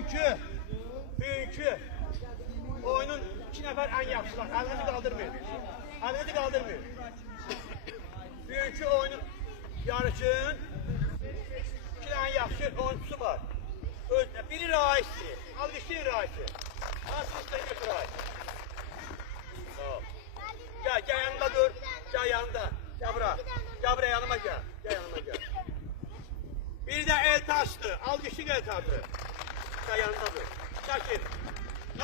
Bugünkü oyunun 2 nəfər ən yaxşılar. Əlinizi qaldırmayın. Əlinizi qaldırmayın. Bugünkü oyunun yarışın 2 ən yaxşı oyuncusu var. Biri Rais'dir. Alqışlayın Rais'i. Alqışlayın götür Rais. Gel yanında dur. Gel yanında. Gel bura. Gel buraya yanıma gel. Gel yanıma gel. Bir de el taştı. Alqışlayın el taşı. Gel yanında dur. Şakir.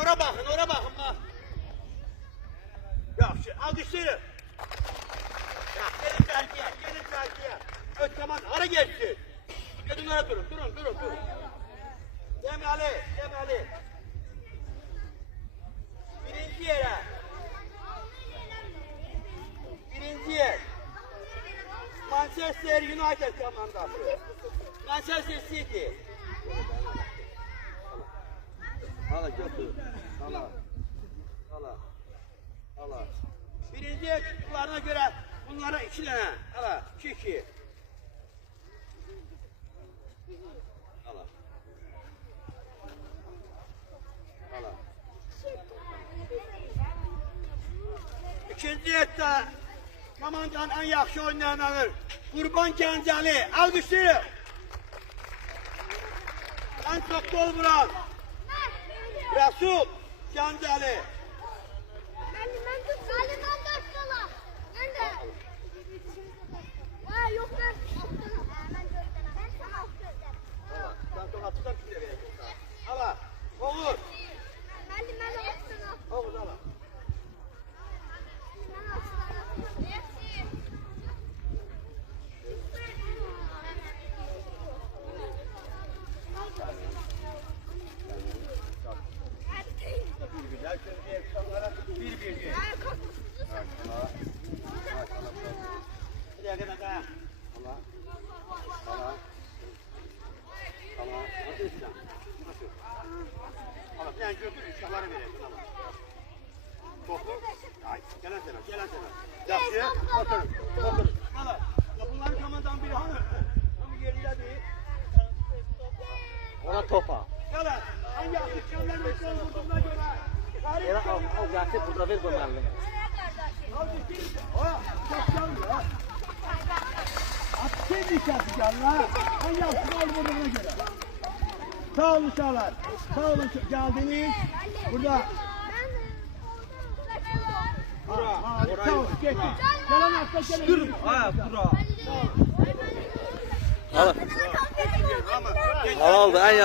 Ora bakın bak. Yaxşı, alqışlayın. Gelin terkiye. Ötkeman, hara geçsin. Gedinlere durun. Deməli. Birinci yer. Manchester United komandası. Manchester City. Hala götür. Hala. Birinci yer tuttuklarına göre bunlara 2 tane. Hala 2. Hala. İkinci yerde komandanın en yaxşı oynayanları Qurban Gəncəli. Alqışlayın. En çok gol vuran Resul Gəncəli. Hala, olur. Olur hala. Yani götür uşaqları verelim ama. Toplu. Ay, gelen sana. Yaxşı, otur. Hala, bunların komandanın biri hanı? Hanı yerinde değil. Ona topa. Hala, en yaxşı kəllər meşənin vurduğuna görə. Elə al gətir, burada ver qoymalım. Al getir. Çok yandı ha. Sen dikkat gel la. En yaxşı al vurduğuna göre. Sağ olun uşaqlar. Sağ olun geldiniz. Burada. Bura. Sağ olun. Geçin. Gelen hafta gelin. Dur. Ha, bura. Al. Al oldu en yaxşı.